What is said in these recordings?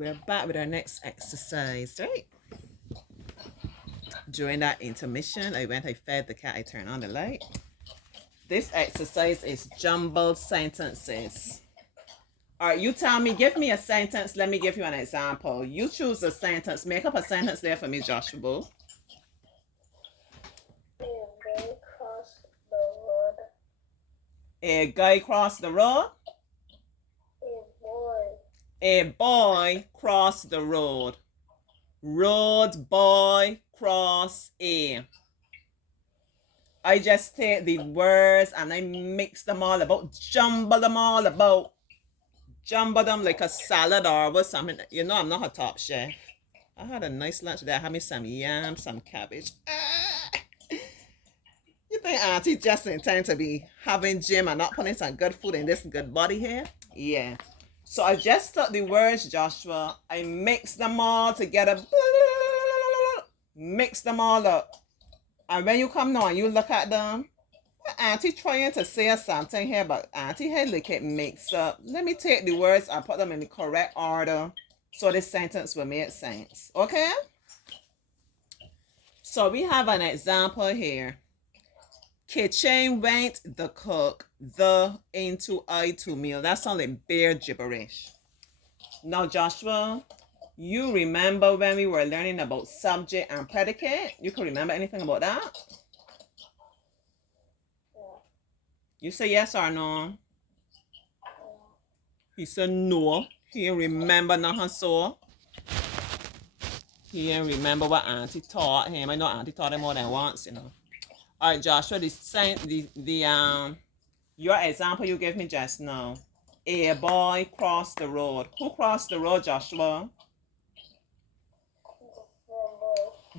We're back with our next exercise, right? During that intermission, I fed the cat, I turned on the light. This exercise is jumbled sentences. All right, you tell me, give me a sentence. Let me give you an example. You choose a sentence. Make up a sentence there for me, Joshua. A guy crossed the road. A boy crossed the road. Road, boy, cross, a. I just take the words and I mix them all about, jumble them all about, jumble them like a salad or something. You know, I'm not a top chef. I had a nice lunch there. I had me some yam, some cabbage. You think Auntie just intend to be having gym and not putting some good food in this good body here? Yeah. So I just took the words, Joshua. I mixed them all together. Mix them all up. And when you come now and you look at them, Auntie trying to say something here, but Auntie had like it mixed up. Let me take the words and put them in the correct order so this sentence will make sense. Okay? So we have an example here. Kitchen went the cook, the into I to meal. That's only bare gibberish. Now, Joshua, you remember when we were learning about subject and predicate? You can remember anything about that? You say yes or no? He said no. He remember nothing so. He remember what Auntie taught him. I know Auntie taught him more than once, you know. All right, Joshua, your example you gave me just now. A boy crossed the road. Who crossed the road, Joshua?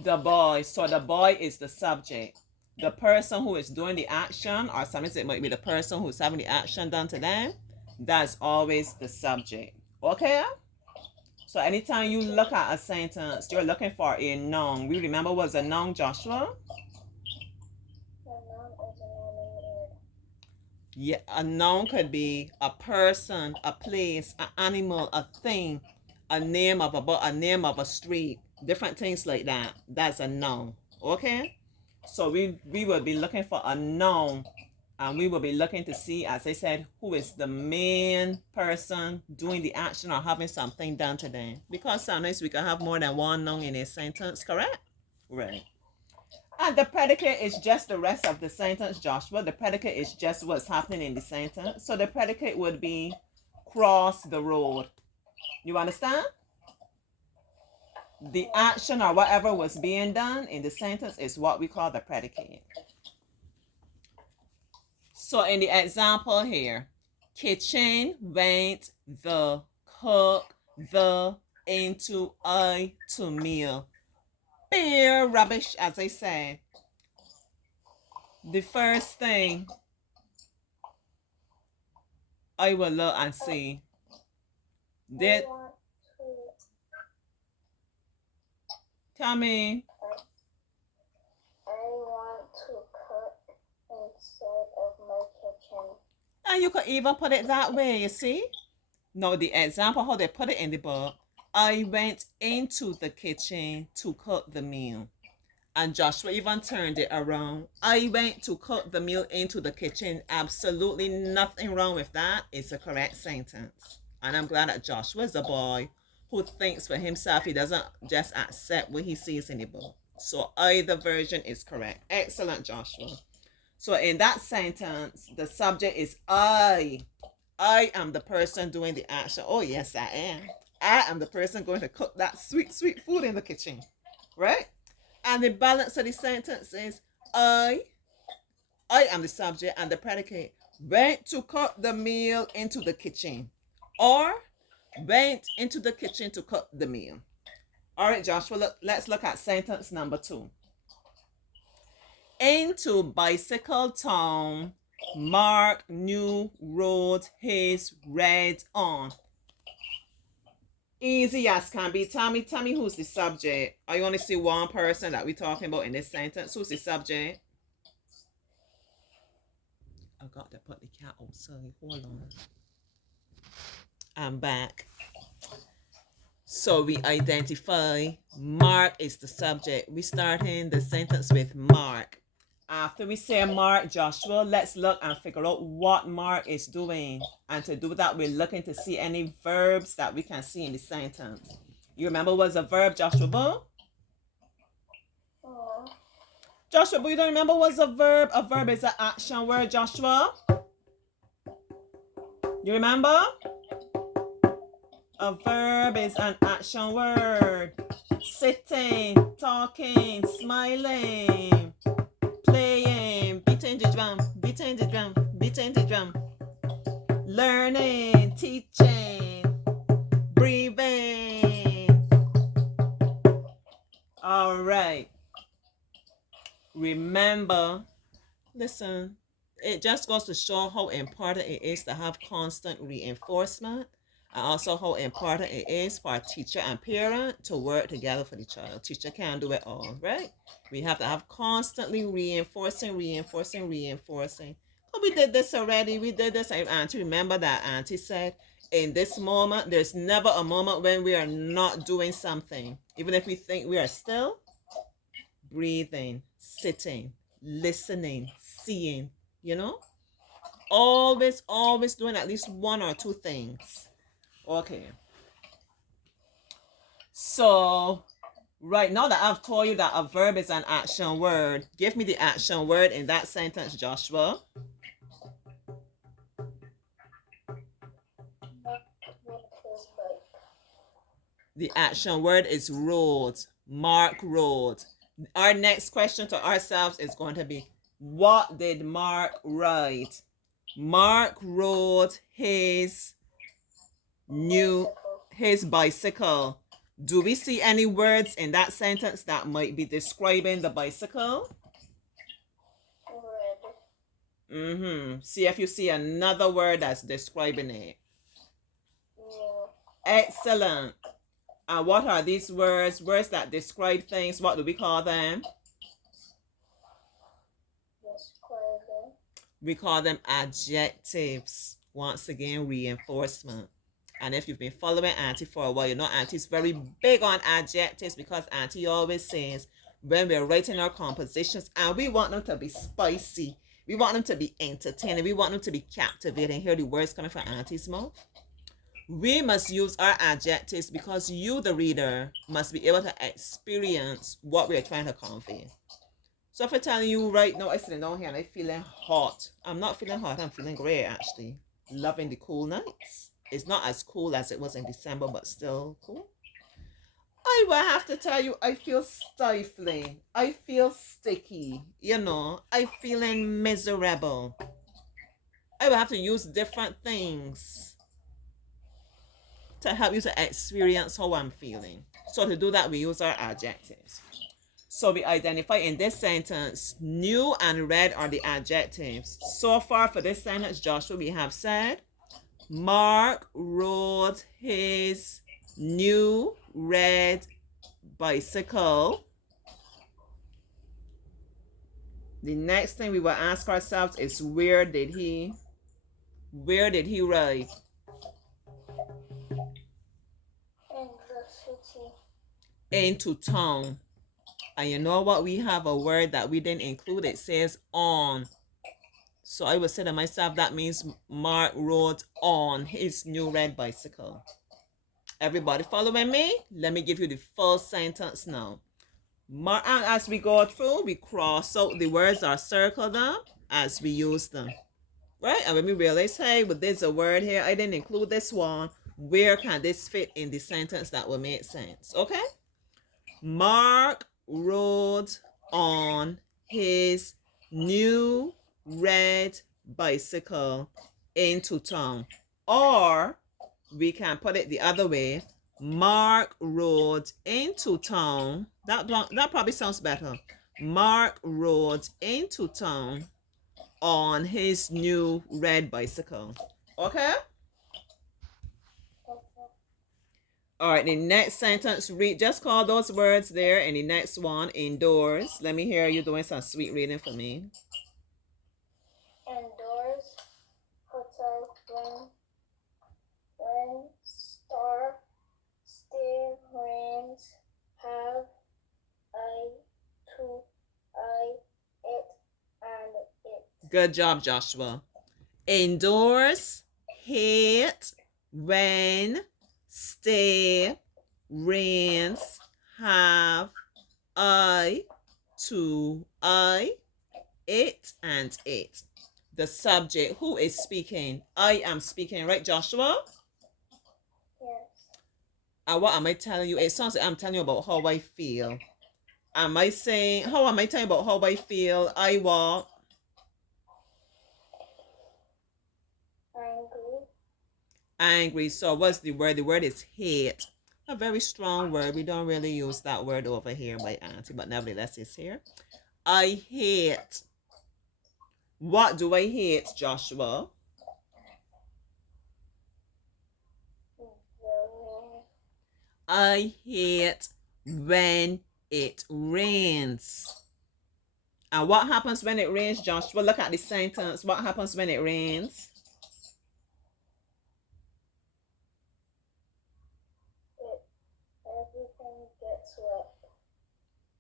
The boy. So the boy is the subject. The person who is doing the action, or sometimes it might be the person who's having the action done to them, that's always the subject. Okay? So anytime you look at a sentence, you're looking for a noun. We remember what's a noun, Joshua? Yeah, a noun could be a person, a place, an animal, a thing, a name of a book, a name of a street, different things like that. That's a noun. Okay? So we will be looking for a noun, and we will be looking to see, as I said, who is the main person doing the action or having something done to them. Because sometimes we can have more than one noun in a sentence, correct? Right. And the predicate is just the rest of the sentence, Joshua. The predicate is just what's happening in the sentence. So the predicate would be cross the road. You understand? The action or whatever was being done in the sentence is what we call the predicate. So in the example here, kitchen went the cook the into I to meal. Bare rubbish, as I said. The first thing I will look and see. Did tell me. I want to cook inside of my kitchen. And you could even put it that way, you see? No, the example how they put it in the book. I went into the kitchen to cook the meal. And Joshua even turned it around. I went to cook the meal into the kitchen. Absolutely nothing wrong with that. It's a correct sentence. And I'm glad that Joshua is a boy who thinks for himself. He doesn't just accept what he sees in the book. So either version is correct. Excellent, Joshua. So in that sentence, the subject is I. I am the person doing the action. Oh, yes, I am. I am the person going to cook that sweet, sweet food in the kitchen. Right? And the balance of the sentence is I am the subject, and the predicate went to cook the meal into the kitchen, or went into the kitchen to cook the meal. All right, Joshua, let's look at sentence number 2. Into bicycle town, Mark new road his red on. Easy as can be. Tell me who's the subject. I only see one person that we're talking about in this sentence. Who's the subject? I got to put the cat outside. Hold on. I'm back. So we identify Mark is the subject. We start in the sentence with Mark. After we say Mark, Joshua, let's look and figure out what Mark is doing. And to do that, we're looking to see any verbs that we can see in the sentence. You remember what's a verb, Joshua Boo? No. Joshua Boo, you don't remember what's a verb? A verb is an action word, Joshua. You remember? A verb is an action word. Sitting, talking, smiling, playing, beating the drum, beating the drum, beating the drum, learning, teaching, breathing. All right. Remember, listen, it just goes to show how important it is to have constant reinforcement, and also how important it is for a teacher and parent to work together for the child. Teacher can't do it all, right? We have to have constantly reinforcing. Oh, we did this already. We did this. Auntie, remember that Auntie said, in this moment, there's never a moment when we are not doing something. Even if we think we are still, breathing, sitting, listening, seeing, you know? Always doing at least one or two things. Okay. So, right now that I've told you that a verb is an action word, give me the action word in that sentence, Joshua. Mark rode his bike. The action word is rode. Mark rode. Our next question to ourselves is going to be, what did Mark ride? Mark rode his bicycle. Do we see any words in that sentence that might be describing the bicycle? Red. See if you see another word that's describing it. New. Excellent. And what are these words? Words that describe things. What do we call them? Describing. We call them adjectives. Once again, reinforcement. And if you've been following Auntie for a while, you know Auntie's very big on adjectives, because Auntie always says when we're writing our compositions and we want them to be spicy, we want them to be entertaining, we want them to be captivating. Hear the words coming from Auntie's mouth. We must use our adjectives because you, the reader, must be able to experience what we're trying to convey. So if I'm telling you right now, I'm sitting down here and I'm feeling hot. I'm not feeling hot, I'm feeling great actually. Loving the cool nights. It's not as cool as it was in December, but still cool. I will have to tell you, I feel stifling. I feel sticky. I'm feeling miserable. I will have to use different things to help you to experience how I'm feeling. So to do that, we use our adjectives. So we identify in this sentence, new and red are the adjectives. So far for this sentence, Joshua, we have said, Mark rode his new red bicycle. The next thing we will ask ourselves is, where did he ride? In the city. Into town. And you know what? We have a word that we didn't include. It says on. So I would say to myself, that means Mark rode on his new red bicycle. Everybody following me? Let me give you the full sentence now. Mark, and as we go through, we cross out the words or circle them as we use them. Right? And when we realize, hey, but there's a word here, I didn't include this one. Where can this fit in the sentence that will make sense? Okay? Mark rode on his new red bicycle into town. Or we can put it the other way. Mark rode into town. That probably sounds better. Mark rode into town on his new red bicycle. Okay? All right, the next sentence, read. Just call those words there. And the next one, indoors. Let me hear you doing some sweet reading for me. Indoors. Hotel. Rain. Star. Steve. Good job, Joshua. Indoors, hit, when, stay, rains, have, I, to, I, it, and it. The subject, who is speaking? I am speaking, right, Joshua? Yes. And what am I telling you? It sounds like I'm telling you about how I feel. Am I saying, how am I telling you about how I feel? I what? Angry. Angry. So what's the word? The word is hate. A very strong word. We don't really use that word over here by Auntie, but nevertheless it's here. I hate. What do I hate, Joshua? The rain. I hate when it rains. And what happens when it rains, Joshua? Look at the sentence. What happens when it rains? Everything gets wet.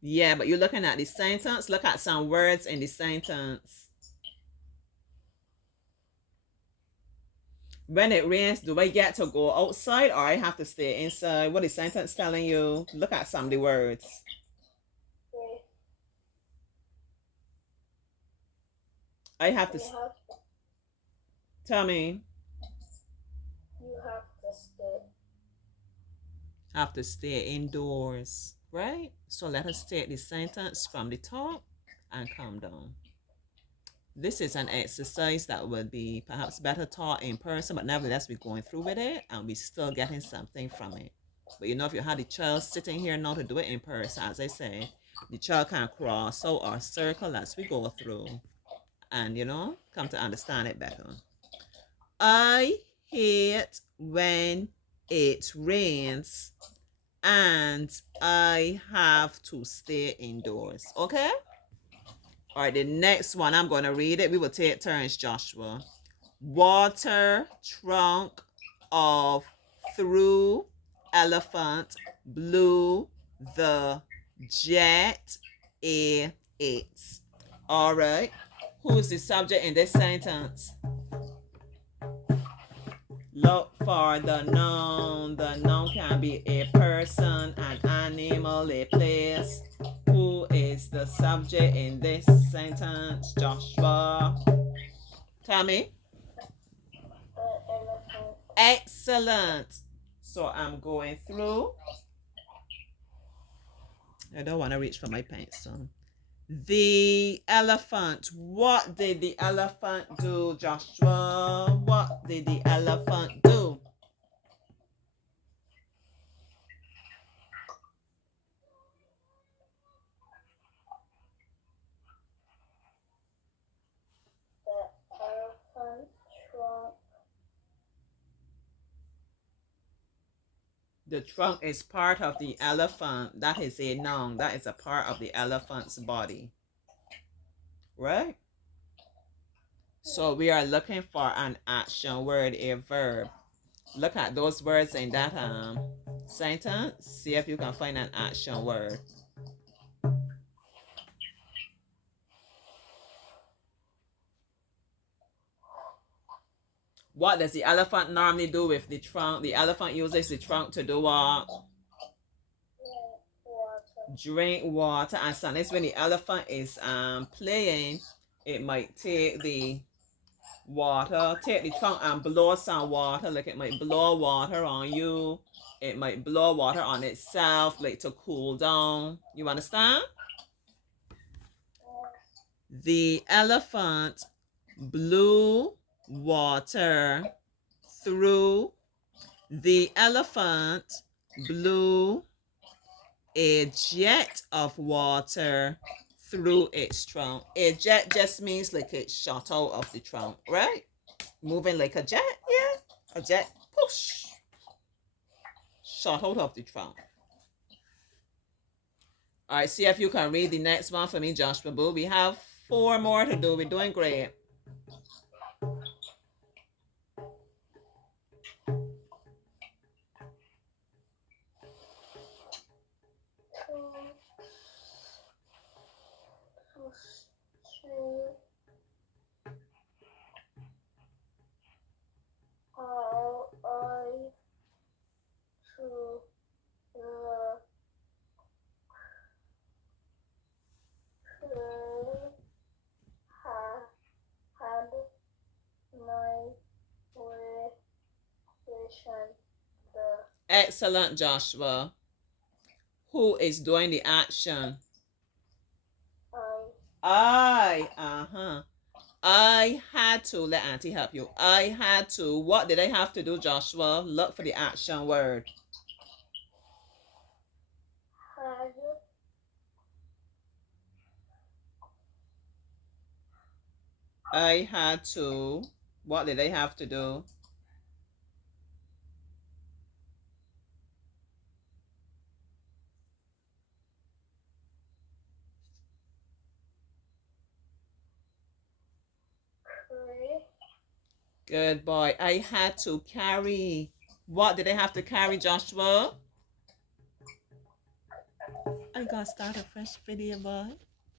Yeah, but you're looking at the sentence. Look at some words in the sentence. When it rains, do I get to go outside or I have to stay inside? What is sentence telling you? Look at some of the words. Wait, I have to you have tell me. you have to stay. Have to stay indoors, right? So let us take the sentence from the top and come down. This is an exercise that would be perhaps better taught in person, but nevertheless, we're going through with it and we're still getting something from it. But you know, if you had the child sitting here now to do it in person, as I say, the child can cross out or circle as we go through and, you know, come to understand it better. I hate when it rains and I have to stay indoors. Okay? All right, the next one, I'm going to read it. We will take turns, Joshua. Water trunk of through elephant blew the jet a it. All right. Who is the subject in this sentence? Look for the noun. The noun can be a person, an animal, a place. Who is the subject in this sentence, Joshua? Tell me. Elephant. Excellent. So I'm going through. I don't want to reach for my pencil. The elephant. What did the elephant do, Joshua? What did the elephant do? The elephant trunk. The trunk is part of the elephant. That is a noun. That is a part of the elephant's body. Right? So we are looking for an action word, a verb. Look at those words in that sentence. See if you can find an action word. What does the elephant normally do with the trunk? The elephant uses the trunk to do what? Water. Drink water. And sometimes when the elephant is playing, it might take the water, take the trunk and blow some water. Like it might blow water on you. It might blow water on itself, like to cool down. You understand? The elephant blew water through. The elephant blew a jet of water through its trunk. A jet just means like it shot out of the trunk, right? Moving like a jet, yeah. A jet, push, shot out of the trunk. All right, see if you can read the next one for me, Joshua Boo. We have 4 more to do. We're doing great. To Excellent, Joshua. Who is doing the action? I. I had to. Let Auntie help you. I had to. What did I have to do, Joshua? Look for the action word. Had I had to. What did I have to do? carry Good boy. I had to carry. What did I have to carry, Joshua? I gotta start a fresh video, boy.